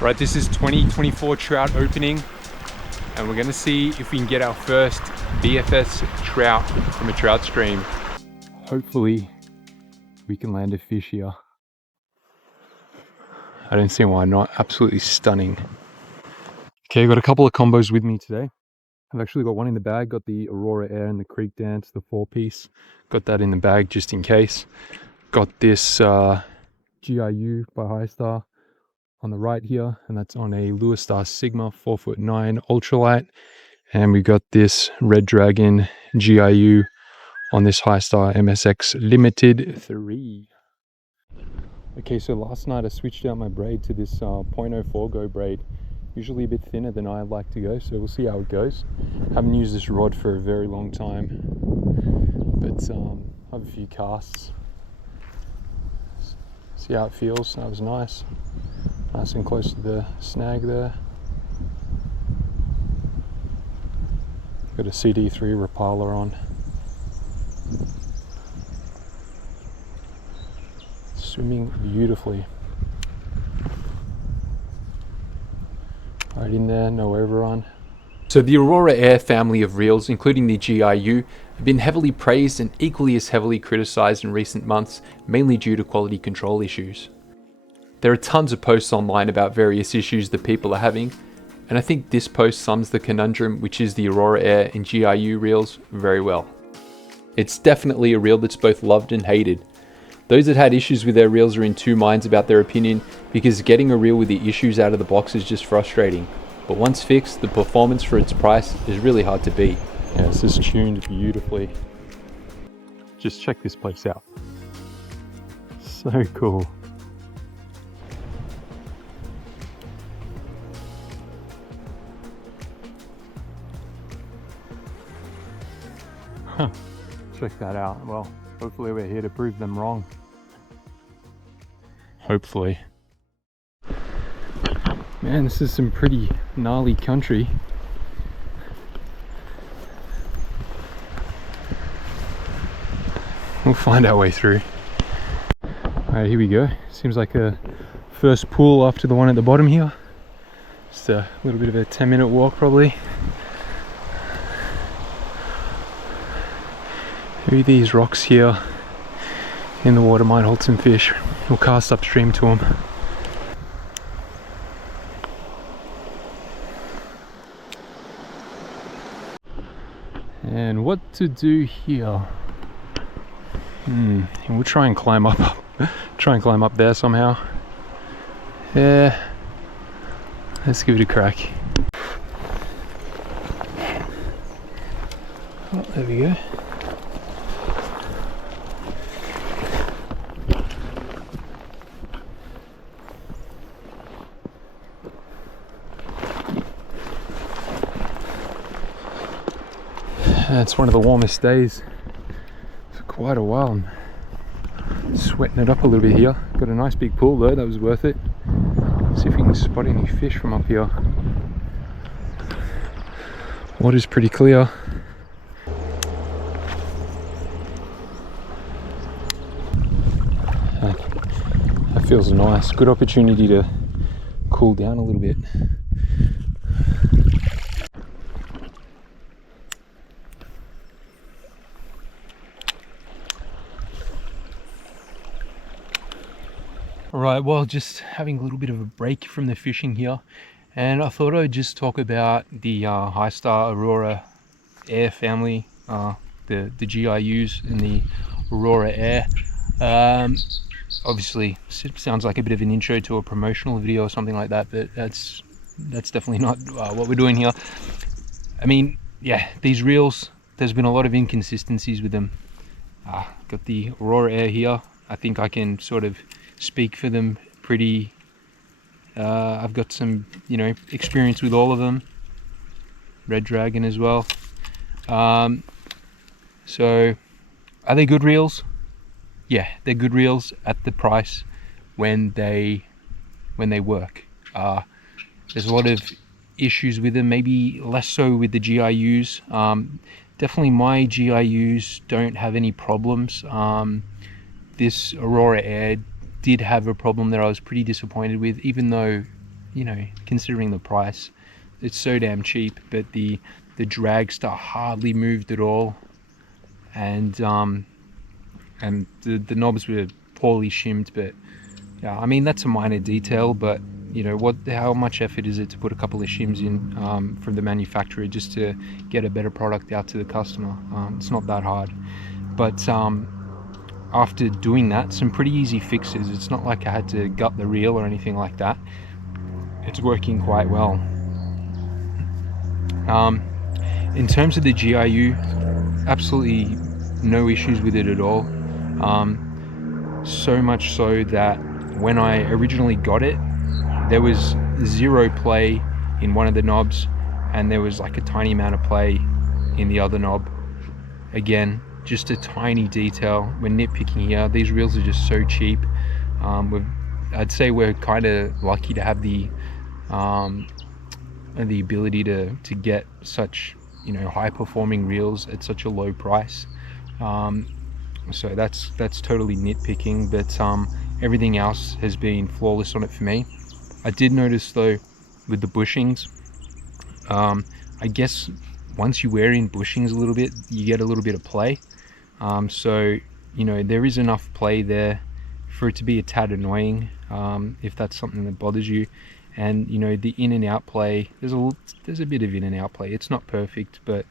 Right, this is 2024 trout opening, and we're gonna see if we can get our first BFS trout from a trout stream. Hopefully we can land a fish here. I don't see why not. Absolutely stunning. Okay, got a couple of combos with me today. I've actually got one in the bag, got the Aurora Air and the Creek Dance, the 4-piece. Got that in the bag just in case. Got this GIU by Histar on the right here, and that's on a Lure Star Sigma 4'9" ultralight. And we got this Red Dragon GIU on this Histar MSX Limited 3. Okay, so last night I switched out my braid to this 0.04 Go braid. Usually a bit thinner than I like to go, so we'll see how it goes. Haven't used this rod for a very long time, but I have a few casts. See how it feels. That was nice. Nice and close to the snag there. Got a CD3 Rapala on. Swimming beautifully. Right in there, no overrun. So the Aurora Air family of reels, including the GIU, have been heavily praised and equally as heavily criticized in recent months, mainly due to quality control issues. There are tons of posts online about various issues that people are having, and I think this post sums the conundrum which is the Aurora Air and GIU reels very well. It's definitely a reel that's both loved and hated. Those that had issues with their reels are in two minds about their opinion, because getting a reel with the issues out of the box is just frustrating. But once fixed, the performance for its price is really hard to beat. Yeah, this is tuned beautifully. Just check this place out. So cool. Huh. Check that out. Well, hopefully we're here to prove them wrong. Hopefully. Man, this is some pretty gnarly country. We'll find our way through. Alright, here we go. Seems like a first pool after the one at the bottom here. Just a little bit of a 10-minute walk probably. Maybe these rocks here in the water might hold some fish. We'll cast upstream to them. And what to do here? We'll try and climb up. Try and climb up there somehow. Yeah. Let's give it a crack. Oh, there we go. It's one of the warmest days for quite a while. I'm sweating it up a little bit here. Got a nice big pool though, that was worth it. See if we can spot any fish from up here. Water's pretty clear. That feels nice. Good opportunity to cool down a little bit. Alright, well, just having a little bit of a break from the fishing here, and I thought I'd just talk about the Histar Aurora Air family, the GIUs and the Aurora Air. Obviously, it sounds like a bit of an intro to a promotional video or something like that, but that's definitely not what we're doing here. I mean, yeah, these reels, there's been a lot of inconsistencies with them. Got the Aurora Air here. I think I can sort of speak for them pretty. I've got some, experience with all of them. Red Dragon as well. So, are they good reels? Yeah, they're good reels at the price when they work. There's a lot of issues with them, maybe less so with the GIUs. Definitely my GIUs don't have any problems. This Aurora Air did have a problem that I was pretty disappointed with, even though you know, considering the price, it's so damn cheap. But the drag star hardly moved at all, and the knobs were poorly shimmed. But yeah, I mean, that's a minor detail, but you know what, how much effort is it to put a couple of shims in from the manufacturer just to get a better product out to the customer? It's not that hard. But after doing that, some pretty easy fixes. It's not like I had to gut the reel or anything like that. It's working quite well. In terms of the GIU, absolutely no issues with it at all. So much so that when I originally got it, there was zero play in one of the knobs, and there was like a tiny amount of play in the other knob. Again, just a tiny detail. We're nitpicking here. These reels are just so cheap. I'd say we're kind of lucky to have the ability to get such, you know, high performing reels at such a low price. So that's totally nitpicking, but everything else has been flawless on it for me. I did notice though with the bushings, I guess once you wear in bushings a little bit, you get a little bit of play. So, you know, there is enough play there for it to be a tad annoying, if that's something that bothers you. And you know, the in and out play, there's a bit of in and out play. It's not perfect, but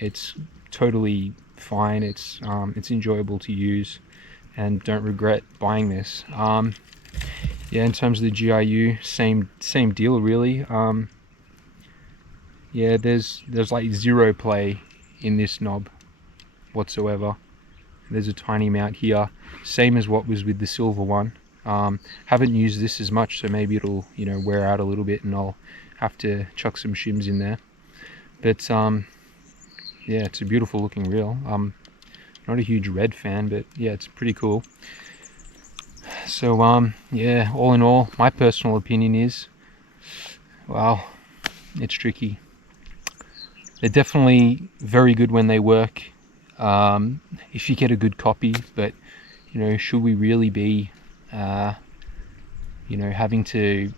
it's totally fine. It's enjoyable to use, and don't regret buying this. Yeah, in terms of the GIU, same deal really. Yeah, there's like zero play in this knob whatsoever. There's a tiny amount here, same as what was with the silver one. Haven't used this as much, so maybe it'll, you know, wear out a little bit and I'll have to chuck some shims in there. But yeah, it's a beautiful looking reel. I'm not a huge red fan, but yeah, it's pretty cool. So yeah, all in all, my personal opinion is, well, it's tricky. They're definitely very good when they work, if you get a good copy. But you know, should we really be you know, having to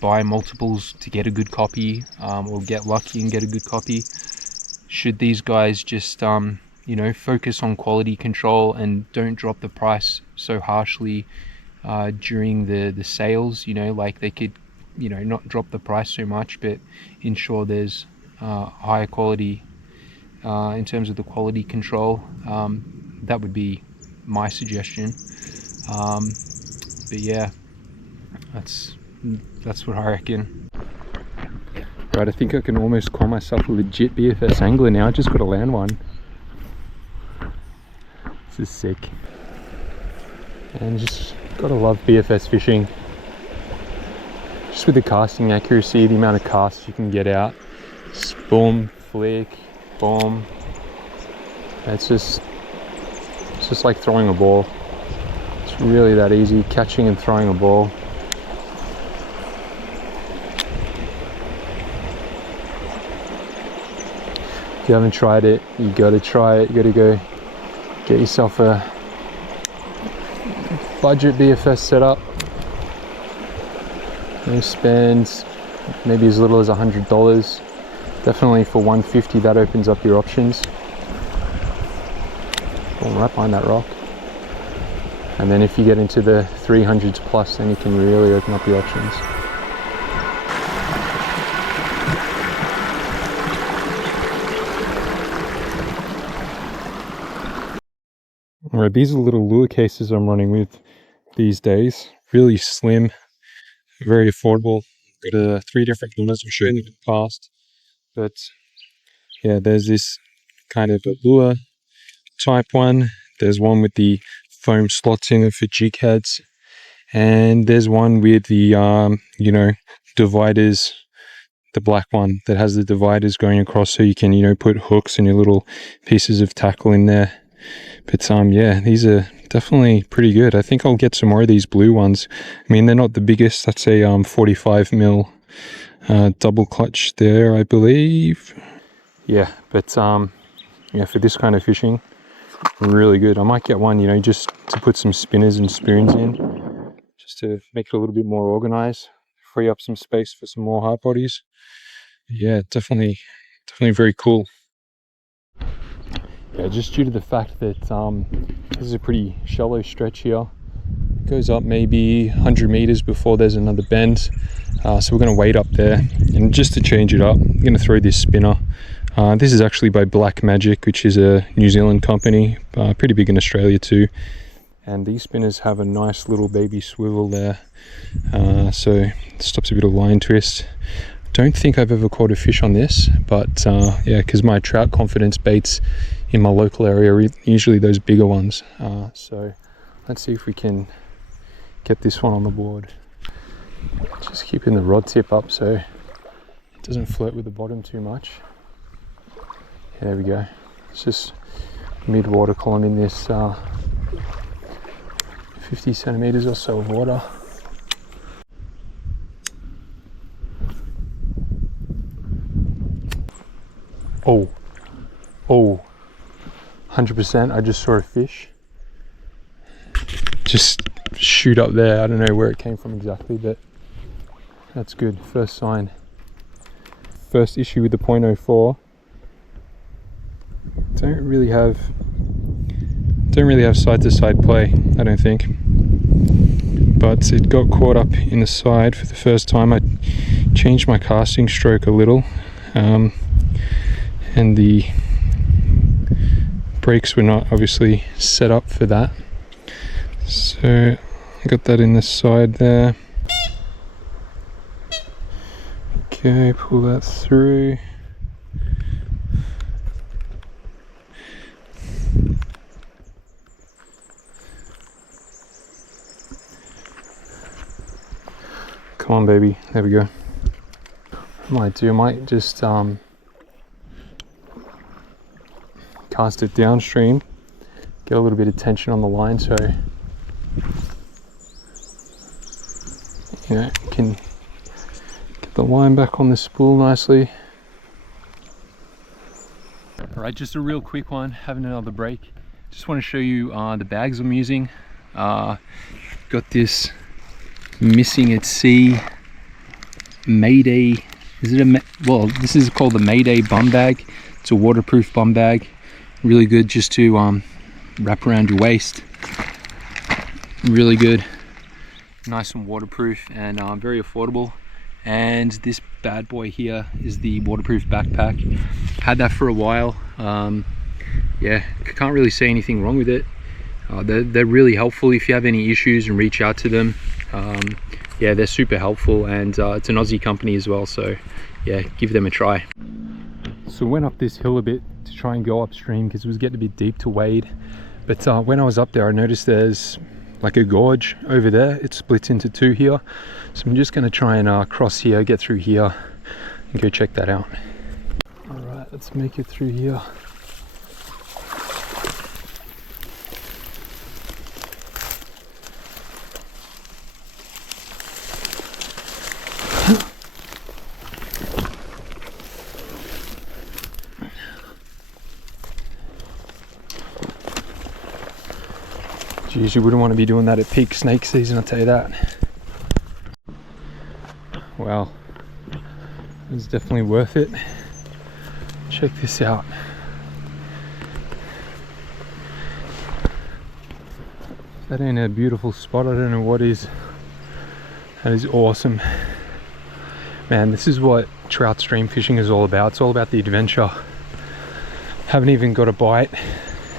buy multiples to get a good copy, or get lucky and get a good copy? Should these guys just you know, focus on quality control and don't drop the price so harshly during the sales? You know, like they could, you know, not drop the price so much, but ensure there's higher quality in terms of the quality control. That would be my suggestion. But yeah, that's what I reckon. Right, I think I can almost call myself a legit BFS angler now. I just got to land one. This is sick. And just gotta love BFS fishing. Just with the casting accuracy, the amount of casts you can get out. Just boom, flick, boom. It's just like throwing a ball. It's really that easy, catching and throwing a ball. If you haven't tried it, you gotta try it. You gotta go get yourself a budget BFS setup. You spend maybe as little as $100. Definitely for $150, that opens up your options. Oh, right behind that rock. And then if you get into the 300s plus, then you can really open up the options. Alright, these are the little lure cases I'm running with these days. Really slim, very affordable. Got 3 different lures I've shown you in the past. But yeah, there's this kind of a lure type one. There's one with the foam slots in it for jig heads. And there's one with the, you know, dividers, the black one that has the dividers going across so you can, you know, put hooks and your little pieces of tackle in there. But yeah, these are definitely pretty good. I think I'll get some more of these blue ones. I mean, they're not the biggest. That's a 45mm double clutch there, I believe. Yeah, but yeah, for this kind of fishing, really good. I might get one, you know, just to put some spinners and spoons in, just to make it a little bit more organized free up some space for some more hard bodies. Yeah, definitely very cool. Yeah, just due to the fact that this is a pretty shallow stretch here. It goes up maybe 100 meters before there's another bend. So we're going to wait up there, and just to change it up, I'm going to throw this spinner. This is actually by Black Magic, which is a New Zealand company, pretty big in Australia too. And these spinners have a nice little baby swivel there, so it stops a bit of line twist. Don't think I've ever caught a fish on this, but yeah, because my trout confidence baits in my local area are usually those bigger ones. So let's see if we can get this one on the board. Just keeping the rod tip up so it doesn't flirt with the bottom too much. There we go. It's just mid-water column in this 50 centimeters or so of water. Oh, 100%. I just saw a fish just shoot up there. I don't know where it came from exactly, but that's good. First sign. First issue with the 0.04. Don't really have side to side play, I don't think, but it got caught up in the side for the first time. I changed my casting stroke a little, and the brakes were not obviously set up for that, so I got that in the side there. Okay, pull that through. Come on, baby. There we go. I might just cast it downstream, get a little bit of tension on the line, so you know, can get the line back on the spool nicely. All right, just a real quick one, having another break. Just want to show you the bags I'm using. Got this Missing at Sea Mayday. Is it well, this is called the Mayday bum bag. It's a waterproof bum bag, really good just to wrap around your waist. Really good, nice and waterproof, and very affordable. And this bad boy here is the waterproof backpack. Had that for a while. Yeah, can't really say anything wrong with it. They're really helpful if you have any issues, and reach out to them. Yeah, they're super helpful, and it's an Aussie company as well, so yeah, give them a try. So went up this hill a bit to try and go upstream because it was getting a bit deep to wade, but when I was up there I noticed there's like a gorge over there. It splits into two here, so I'm just going to try and cross here, get through here and go check that out. All right, let's make it through here. Geez, you wouldn't want to be doing that at peak snake season, I'll tell you that. Wow, it's definitely worth it. Check this out. That ain't a beautiful spot, I don't know what is. That is awesome. Man, this is what trout stream fishing is all about. It's all about the adventure. Haven't even got a bite,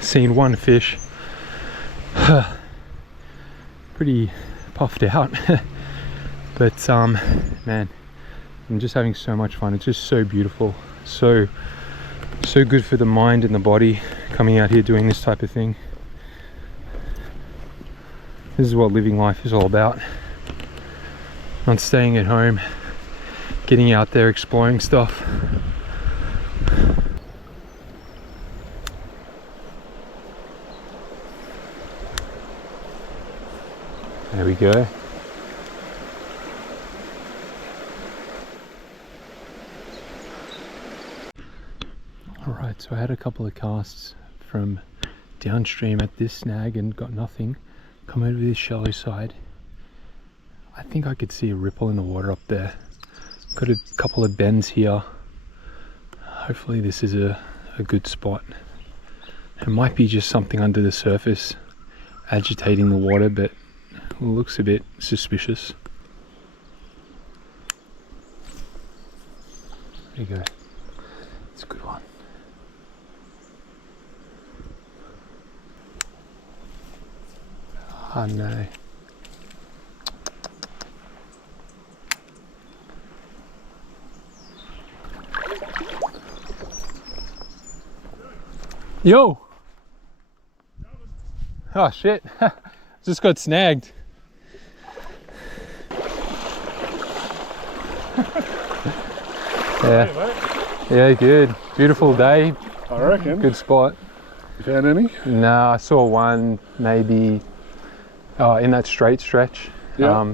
seen one fish. Pretty puffed out. But man, I'm just having so much fun. It's just so beautiful, so good for the mind and the body, coming out here doing this type of thing. This is what living life is all about. Not staying at home, getting out there, exploring stuff. There we go. All right, so I had a couple of casts from downstream at this snag and got nothing. Come over this shallow side. I I think I could see a ripple in the water up there. Got a couple of bends here. Hopefully this is a good spot. It might be just something under the surface agitating the water, but it looks a bit suspicious. There you go. It's a good one. Oh no. Yo! Oh shit, just got snagged. Yeah, good. Beautiful day. I reckon. Good spot. You found any? No, I saw one maybe in that straight stretch. Yeah.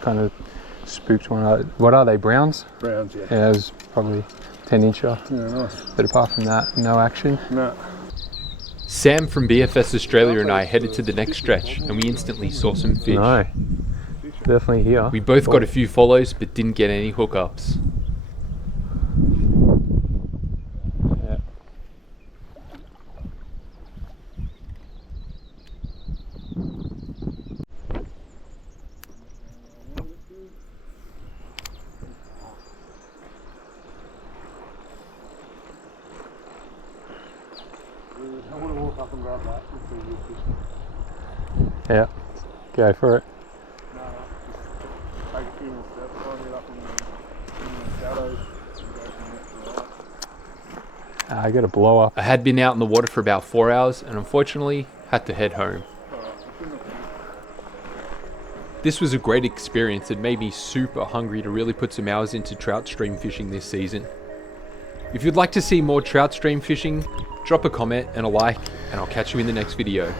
Kind of spooked one. What are they, browns? Browns, yeah. Yeah, it was probably 10-incher. Yeah, nice. But apart from that, no action. No. Sam from BFS Australia and I headed to the next stretch and we instantly saw some fish. No, definitely here. We both got a few follows but didn't get any hookups. Yeah. I want to walk up and grab that and see you fishing. Yeah, go for it. No, just take a few more steps, try and get up in the shadows and go from left to right. I got a blow up. I had been out in the water for about 4 hours and unfortunately had to head home. This was a great experience and made me super hungry to really put some hours into trout stream fishing this season. If you'd like to see more trout stream fishing, drop a comment and a like, and I'll catch you in the next video.